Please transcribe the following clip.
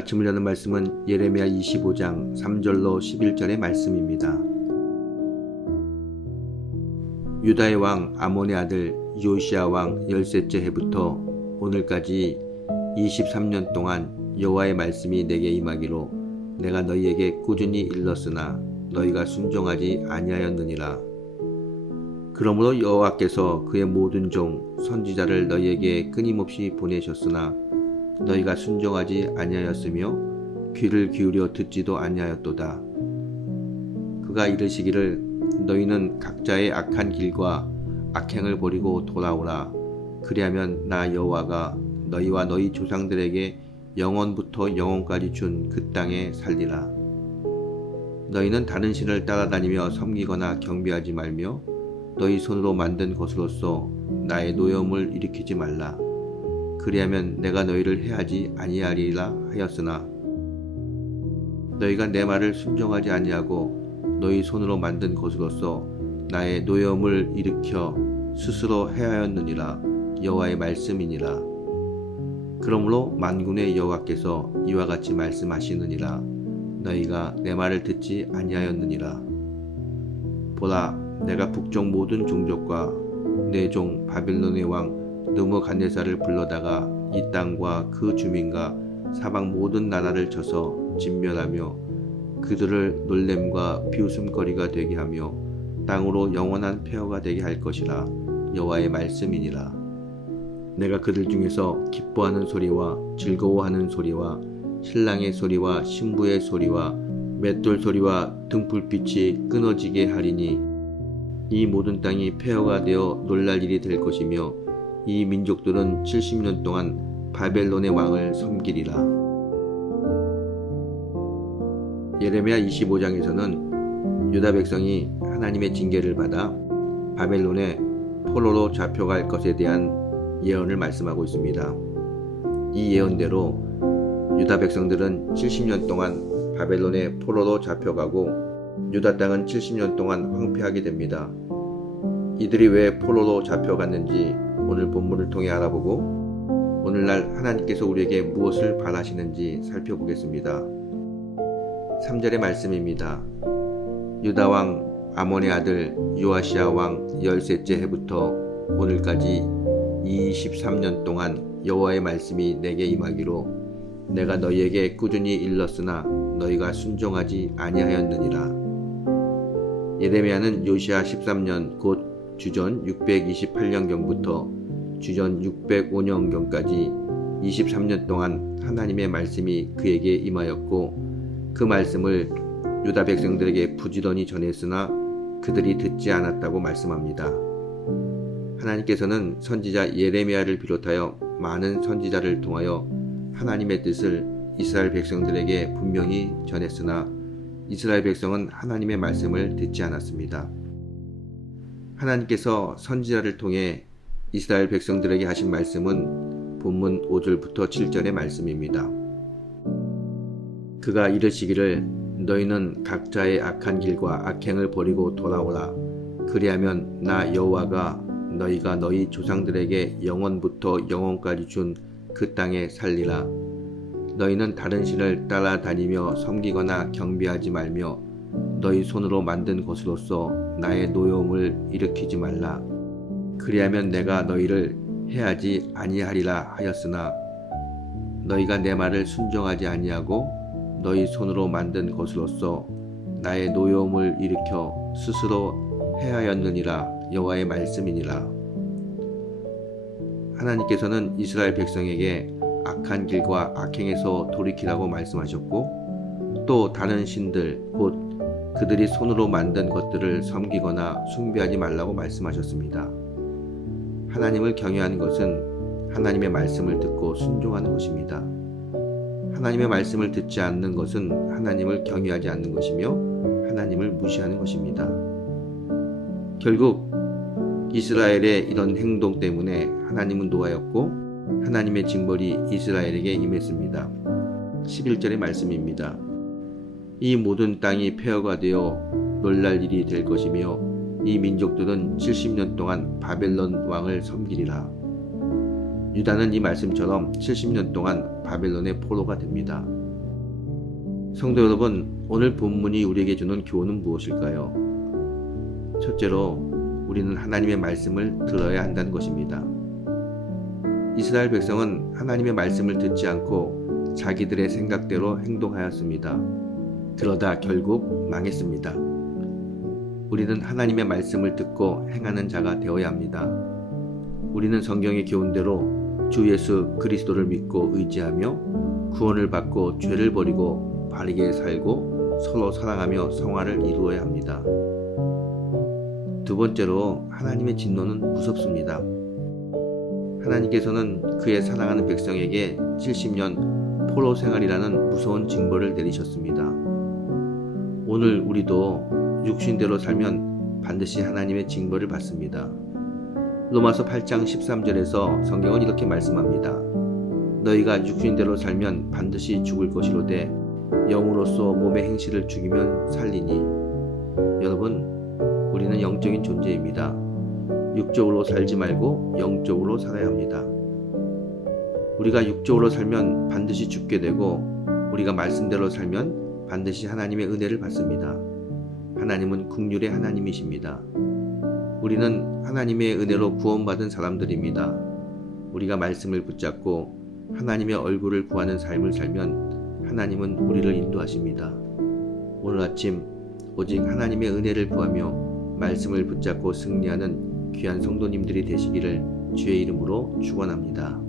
아침을 여는 말씀은 예레미야 25장 3절로 11절의 말씀입니다. 유다의 왕 아몬의 아들 요시야 왕 13째 해부터 오늘까지 23년 동안 여호와의 말씀이 내게 임하기로 내가 너희에게 꾸준히 일렀으나 너희가 순종하지 아니하였느니라. 그러므로 여호와께서 그의 모든 종 선지자를 너희에게 끊임없이 보내셨으나 너희가 순종하지 아니하였으며 귀를 기울여 듣지도 아니하였도다. 그가 이르시기를 너희는 각자의 악한 길과 악행을 버리고 돌아오라. 그리하면 나 여호와가 너희와 너희 조상들에게 영원부터 영원까지 준 그 땅에 살리라. 너희는 다른 신을 따라다니며 섬기거나 경배하지 말며 너희 손으로 만든 것으로서 나의 노여움을 일으키지 말라. 그리하면 내가 너희를 해하지 아니하리라 하였으나 너희가 내 말을 순종하지 아니하고 너희 손으로 만든 것으로서 나의 노여움을 일으켜 스스로 해하였느니라. 여호와의 말씀이니라. 그러므로 만군의 여호와께서 이와 같이 말씀하시느니라. 너희가 내 말을 듣지 아니하였느니라. 보라, 내가 북쪽 모든 종족과 내 종 바벨론의 왕 느부갓네살을 불러다가 이 땅과 그 주민과 사방 모든 나라를 쳐서 진멸하며 그들을 놀램과 비웃음거리가 되게 하며 땅으로 영원한 폐허가 되게 할 것이라. 여호와의 말씀이니라. 내가 그들 중에서 기뻐하는 소리와 즐거워하는 소리와 신랑의 소리와 신부의 소리와 맷돌 소리와 등불빛이 끊어지게 하리니 이 모든 땅이 폐허가 되어 놀랄 일이 될 것이며 이 민족들은 70년 동안 바벨론의 왕을 섬기리라. 예레미야 25장에서는 유다 백성이 하나님의 징계를 받아 바벨론의 포로로 잡혀갈 것에 대한 예언을 말씀하고 있습니다. 이 예언대로 유다 백성들은 70년 동안 바벨론의 포로로 잡혀가고 유다 땅은 70년 동안 황폐하게 됩니다. 이들이 왜 포로로 잡혀갔는지 오늘 본문을 통해 알아보고 오늘날 하나님께서 우리에게 무엇을 바라시는지 살펴보겠습니다. 3절의 말씀입니다. 유다 왕 아몬의 아들 요아시아 왕 13째 해부터 오늘까지 23년 동안 여호와의 말씀이 내게 임하기로 내가 너희에게 꾸준히 일렀으나 너희가 순종하지 아니하였느니라. 예레미야는 요시야 13년 곧 주전 628년경부터 주전 605년경까지 23년 동안 하나님의 말씀이 그에게 임하였고 그 말씀을 유다 백성들에게 부지런히 전했으나 그들이 듣지 않았다고 말씀합니다. 하나님께서는 선지자 예레미야를 비롯하여 많은 선지자를 통하여 하나님의 뜻을 이스라엘 백성들에게 분명히 전했으나 이스라엘 백성은 하나님의 말씀을 듣지 않았습니다. 하나님께서 선지자를 통해 이스라엘 백성들에게 하신 말씀은 본문 5절부터 7절의 말씀입니다. 그가 이르시기를 너희는 각자의 악한 길과 악행을 버리고 돌아오라. 그리하면 나 여호와가 너희가 너희 조상들에게 영원부터 영원까지 준 그 땅에 살리라. 너희는 다른 신을 따라다니며 섬기거나 경배하지 말며 너희 손으로 만든 것으로서 나의 노여움을 일으키지 말라. 그리하면 내가 너희를 해하지 아니하리라 하였으나 너희가 내 말을 순종하지 아니하고 너희 손으로 만든 것으로서 나의 노여움을 일으켜 스스로 해하였느니라. 여호와의 말씀이니라. 하나님께서는 이스라엘 백성에게 악한 길과 악행에서 돌이키라고 말씀하셨고 또 다른 신들 곧 그들이 손으로 만든 것들을 섬기거나 숭배하지 말라고 말씀하셨습니다. 하나님을 경외하는 것은 하나님의 말씀을 듣고 순종하는 것입니다. 하나님의 말씀을 듣지 않는 것은 하나님을 경외하지 않는 것이며 하나님을 무시하는 것입니다. 결국 이스라엘의 이런 행동 때문에 하나님은 노하였고 하나님의 징벌이 이스라엘에게 임했습니다. 11절의 말씀입니다. 이 모든 땅이 폐허가 되어 놀랄 일이 될 것이며 이 민족들은 70년 동안 바벨론 왕을 섬기리라. 유다는 이 말씀처럼 70년 동안 바벨론의 포로가 됩니다. 성도 여러분, 오늘 본문이 우리에게 주는 교훈은 무엇일까요? 첫째로 우리는 하나님의 말씀을 들어야 한다는 것입니다. 이스라엘 백성은 하나님의 말씀을 듣지 않고 자기들의 생각대로 행동하였습니다. 그러다 결국 망했습니다. 우리는 하나님의 말씀을 듣고 행하는 자가 되어야 합니다. 우리는 성경의 교훈대로 주 예수 그리스도를 믿고 의지하며 구원을 받고 죄를 버리고 바르게 살고 서로 사랑하며 성화를 이루어야 합니다. 두 번째로 하나님의 진노는 무섭습니다. 하나님께서는 그의 사랑하는 백성에게 70년 포로 생활이라는 무서운 징벌을 내리셨습니다. 오늘 우리도 육신대로 살면 반드시 하나님의 징벌을 받습니다. 로마서 8장 13절에서 성경은 이렇게 말씀합니다. 너희가 육신대로 살면 반드시 죽을 것이로되 영으로서 몸의 행실을 죽이면 살리니. 여러분, 우리는 영적인 존재입니다. 육적으로 살지 말고 영적으로 살아야 합니다. 우리가 육적으로 살면 반드시 죽게 되고 우리가 말씀대로 살면 반드시 하나님의 은혜를 받습니다. 하나님은 긍휼의 하나님이십니다. 우리는 하나님의 은혜로 구원받은 사람들입니다. 우리가 말씀을 붙잡고 하나님의 얼굴을 구하는 삶을 살면 하나님은 우리를 인도하십니다. 오늘 아침 오직 하나님의 은혜를 구하며 말씀을 붙잡고 승리하는 귀한 성도님들이 되시기를 주의 이름으로 축원합니다.